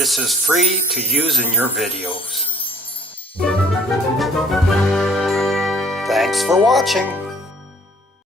This is free to use in your videos. Thanks for watching.